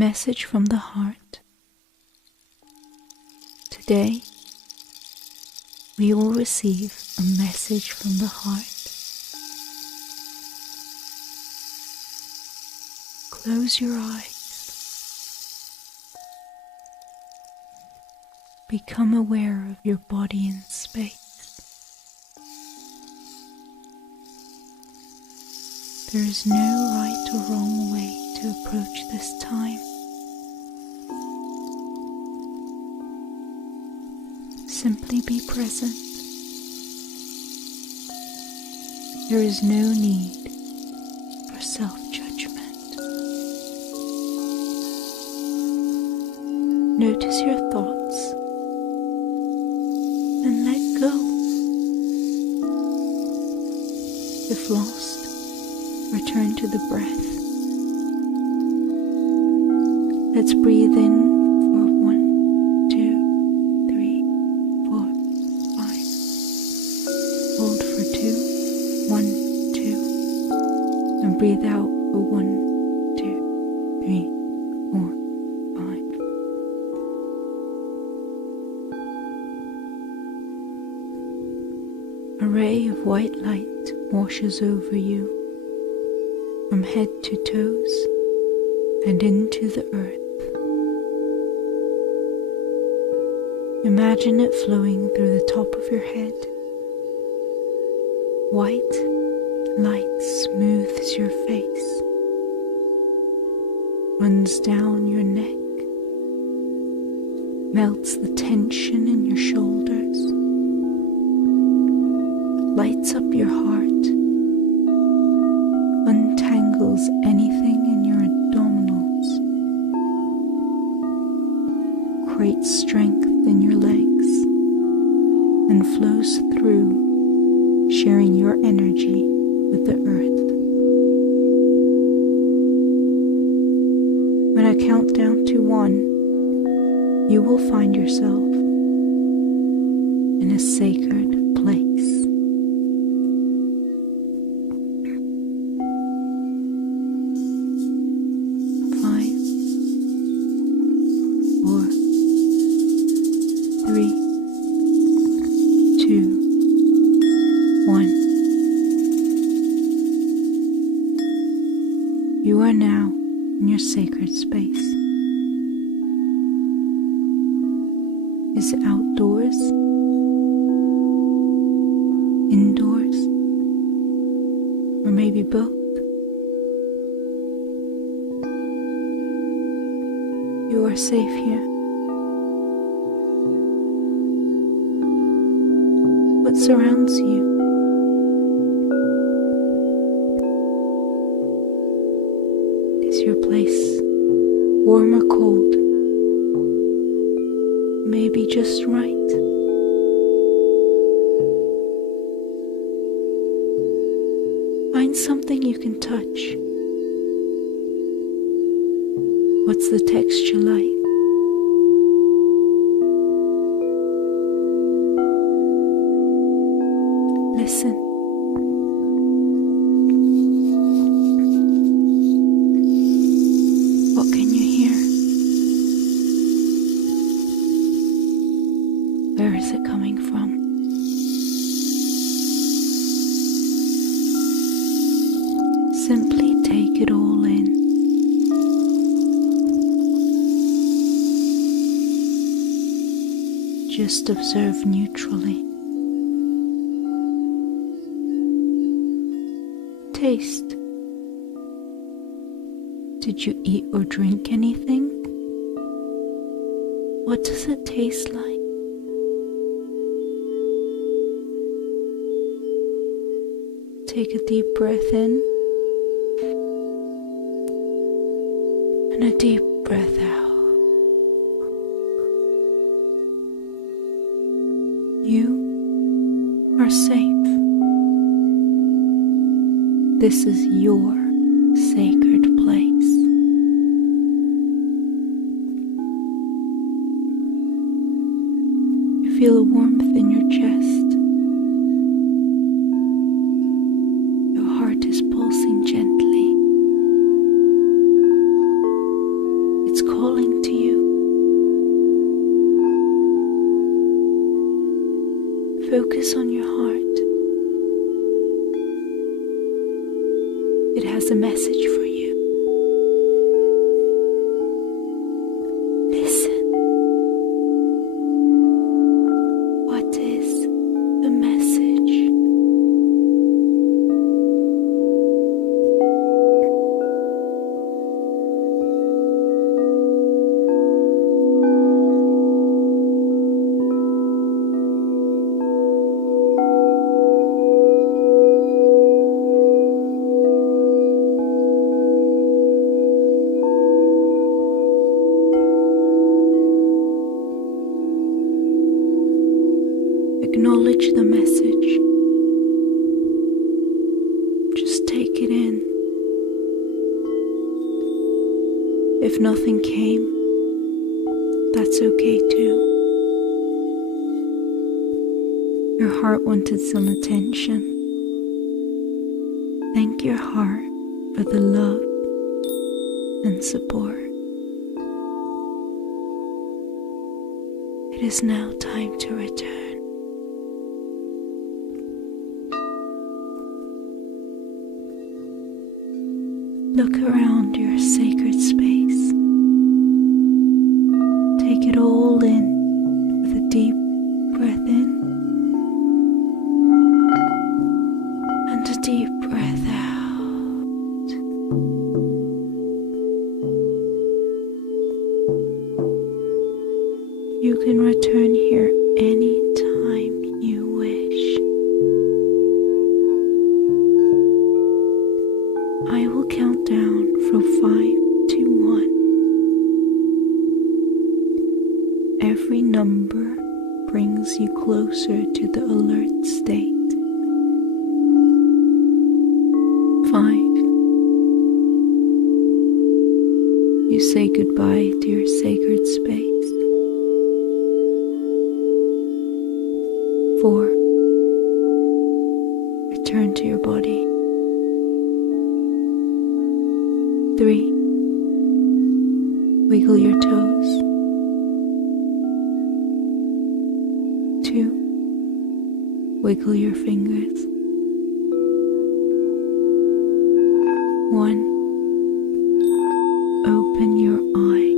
Message from the heart. Today, we will receive a message from the heart. Close your eyes. Become aware of your body in space. There is no right or wrong way to approach this time. Simply be present. There is no need for self-judgment. Notice your thoughts and let go. If lost, return to the breath. Let's breathe in for 1, 2, 3, 4, 5. Hold for 2, 1, 2. And breathe out for 1, 2, 3, 4, 5. A ray of white light washes over you from head to toes and into the earth. Imagine it flowing through the top of your head. White light smooths your face, runs down your neck, melts the tension in your shoulders, lights up your heart, untangles anything in your abdominals, creates strength in your legs, and flows through, sharing your energy with the earth. When I count down to 1, you will find yourself in a sacred place. 3, 2, 1. You are now in your sacred space. Is it outdoors? Indoors? Or maybe both? You are safe here. What surrounds you? Is your place warm or cold? Maybe just right. Find something you can touch. What's the texture like? Listen. What can you hear? Where is it coming from? Simply take it all in. Just observe neutrally. Taste. Did you eat or drink anything? What does it taste like? Take a deep breath in and a deep breath out. You are safe. This is your sacred place. You feel a warmth in your chest. Your heart is pulsing gently. It's Focus on your heart. It has a message for you. Listen. What is the message? Acknowledge the message. Just take it in. If nothing came, that's okay too. Your heart wanted some attention. Thank your heart for the love and support. It is now time to return. Look around your sacred space. Take it all in with a deep breath in and a deep breath out. You can return here anytime you wish. I will count down from 5 to 1. Every number brings you closer to the alert state. 5. You say goodbye to your sacred space. 4. Return to your body. 3. Wiggle your toes. 2. Wiggle your fingers. 1. Open your eyes.